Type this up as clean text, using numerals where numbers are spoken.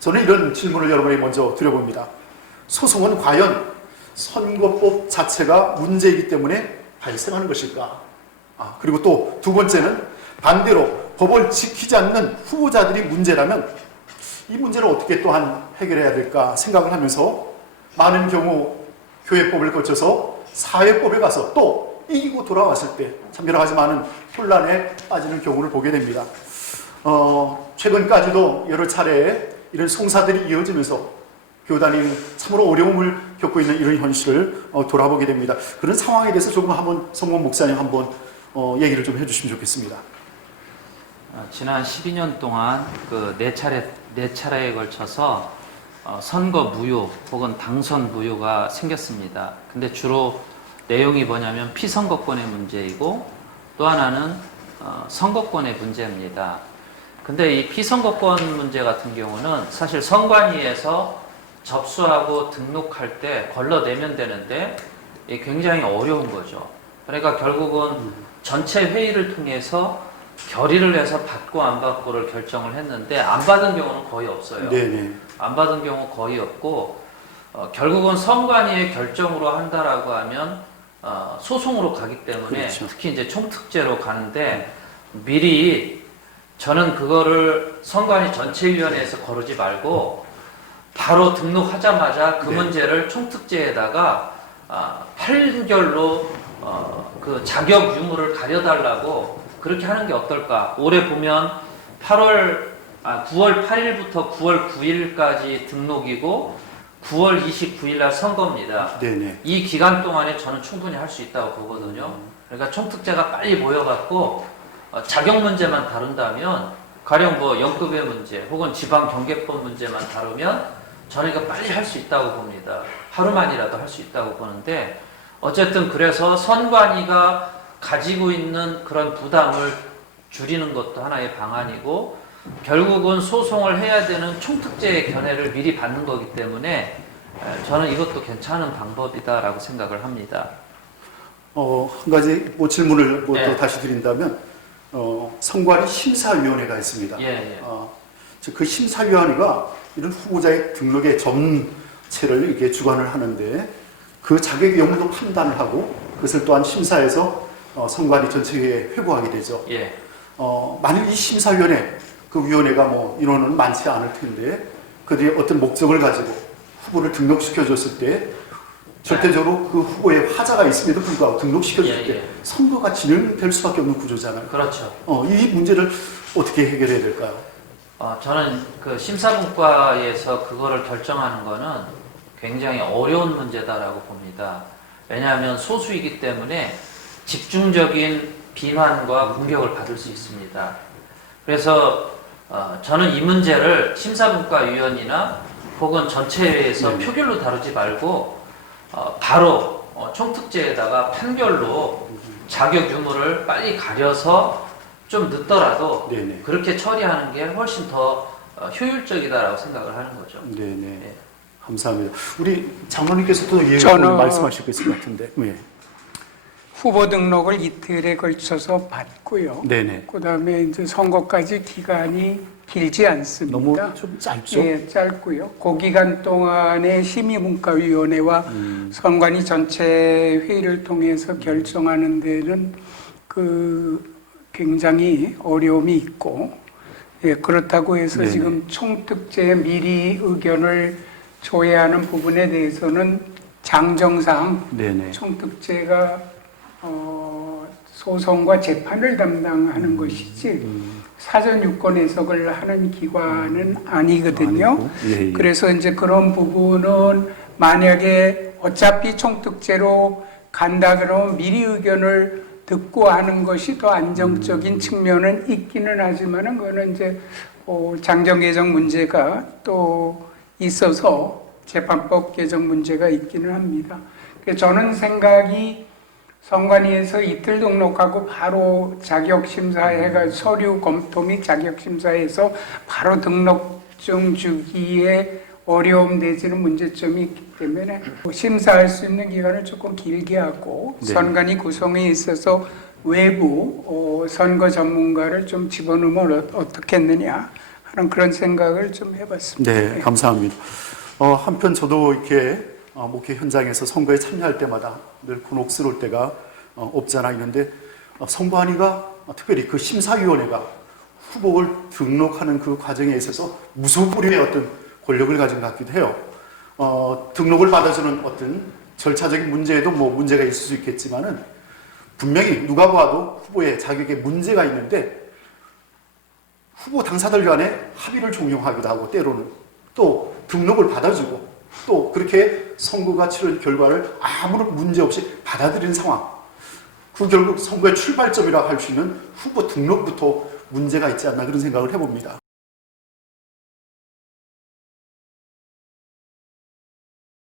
저는 이런 질문을 여러분에게 먼저 드려봅니다. 소송은 과연 선거법 자체가 문제이기 때문에 발생하는 것일까? 그리고 또 두 번째는 반대로 법을 지키지 않는 후보자들이 문제라면 이 문제를 어떻게 또한 해결해야 될까 생각을 하면서 많은 경우 교회법을 거쳐서 사회법에 가서 또 이기고 돌아왔을 때 참 여러 가지 많은 혼란에 빠지는 경우를 보게 됩니다. 최근까지도 여러 차례 이런 송사들이 이어지면서 교단이 참으로 어려움을 겪고 있는 이런 현실을 돌아보게 됩니다. 그런 상황에 대해서 조금 한번 성모 목사님 한번 얘기를 좀 해주시면 좋겠습니다. 지난 12년 동안 그 네 차례에 걸쳐서 선거 무효 혹은 당선 무효가 생겼습니다. 근데 주로 내용이 뭐냐면 피선거권의 문제이고 또 하나는 선거권의 문제입니다. 근데 이 피선거권 문제 같은 경우는 사실 선관위에서 접수하고 등록할 때 걸러내면 되는데 굉장히 어려운 거죠. 그러니까 결국은 전체 회의를 통해서 결의를 해서 받고 안 받고를 결정을 했는데 안 받은 경우는 거의 없어요. 네네. 안 받은 경우 거의 없고 결국은 선관위의 결정으로 한다라고 하면 소송으로 가기 때문에 그렇죠. 특히 이제 총특제로 가는데 미리 저는 그거를 선관위 전체위원회에서 거르지 말고 바로 등록하자마자 그 문제를 총특제에다가 판결로 그 자격 유무를 가려달라고 그렇게 하는 게 어떨까? 올해 보면 9월 8일부터 9월 9일까지 등록이고 9월 29일 날 선거입니다. 네네. 이 기간 동안에 저는 충분히 할 수 있다고 보거든요. 그러니까 총특제가 빨리 모여갖고 자격 문제만 다룬다면 가령 뭐 연급의 문제 혹은 지방 경계법 문제만 다루면 저는 이거 빨리 할 수 있다고 봅니다. 하루만이라도 할 수 있다고 보는데 어쨌든 그래서 선관위가 가지고 있는 그런 부담을 줄이는 것도 하나의 방안이고 결국은 소송을 해야 되는 총특제의 견해를 미리 받는 거기 때문에 저는 이것도 괜찮은 방법이다라고 생각을 합니다. 한 가지 질문을 네. 또 다시 드린다면 선관위 심사위원회가 있습니다. 예. 그 심사위원회가 이런 후보자의 등록의 전체를 이렇게 주관을 하는데 그 자격 여부도 판단을 하고 그것을 또한 심사해서 선관위 전체에 회부하게 되죠. 예. 만일 이 심사위원회 그 위원회가 인원은 많지 않을 텐데 그들이 어떤 목적을 가지고 후보를 등록시켜줬을 때 절대적으로 그 후보에 화자가 있음에도 불구하고 등록시켜줄 때 선거가 진행될 수밖에 없는 구조잖아요. 그렇죠. 이 문제를 어떻게 해결해야 될까요? 저는 그 심사분과에서 그거를 결정하는 거는 굉장히 어려운 문제다라고 봅니다. 왜냐하면 소수이기 때문에 집중적인 비난과 공격을 받을 수 있습니다. 그래서 저는 이 문제를 심사분과위원이나 혹은 전체회에서 표결로 다루지 말고 바로 총특제에다가 판결로 자격 유무를 빨리 가려서 좀 늦더라도 네네. 그렇게 처리하는 게 훨씬 더 효율적이다라고 생각을 하는 거죠. 네네. 네. 감사합니다. 우리 장로님께서도 저는 말씀하실 것 있을 것 같은데. 네. 후보 등록을 이틀에 걸쳐서 받고요. 네네. 그다음에 이제 선거까지 기간이 길지 않습니다. 너무 좀 짧죠? 예, 짧고요. 그 기간 동안에 심의분과위원회와 선관위 전체 회의를 통해서 결정하는 데는 굉장히 어려움이 있고, 그렇다고 해서 네네. 지금 총특제 미리 의견을 조회하는 부분에 대해서는 장정상 네네. 총특제가 소송과 재판을 담당하는 것이지 사전 유권 해석을 하는 기관은 아니거든요. 예. 그래서 이제 그런 부분은 만약에 어차피 총특제로 간다 그러면 미리 의견을 듣고 하는 것이 더 안정적인 측면은 있기는 하지만은 그거는 이제 장정 개정 문제가 또 있어서 재판법 개정 문제가 있기는 합니다. 그래서 저는 생각이 선관위에서 이틀 등록하고 바로 자격심사해가 서류 검토 및 자격심사해서 바로 등록증 주기에 어려움 내지는 문제점이 있기 때문에 심사할 수 있는 기간을 조금 길게 하고 네. 선관위 구성에 있어서 외부 선거 전문가를 좀 집어넣으면 어떻겠느냐 하는 그런 생각을 좀 해봤습니다. 네, 감사합니다. 한편 저도 이렇게 목회 현장에서 선거에 참여할 때마다 늘 곤혹스러울 때가 없지 않아 있는데 선관위가 특별히 그 심사위원회가 후보를 등록하는 그 과정에 있어서 무소불위의 어떤 권력을 가진 것 같기도 해요. 등록을 받아주는 어떤 절차적인 문제에도 뭐 문제가 있을 수 있겠지만은 분명히 누가 봐도 후보의 자격에 문제가 있는데 후보 당사들 간에 합의를 종용하기도 하고 때로는 또 등록을 받아주고 또 그렇게 선거가 치른 결과를 아무런 문제 없이 받아들이는 상황. 그 결국 선거의 출발점이라고 할 수 있는 후보 등록부터 문제가 있지 않나 그런 생각을 해봅니다.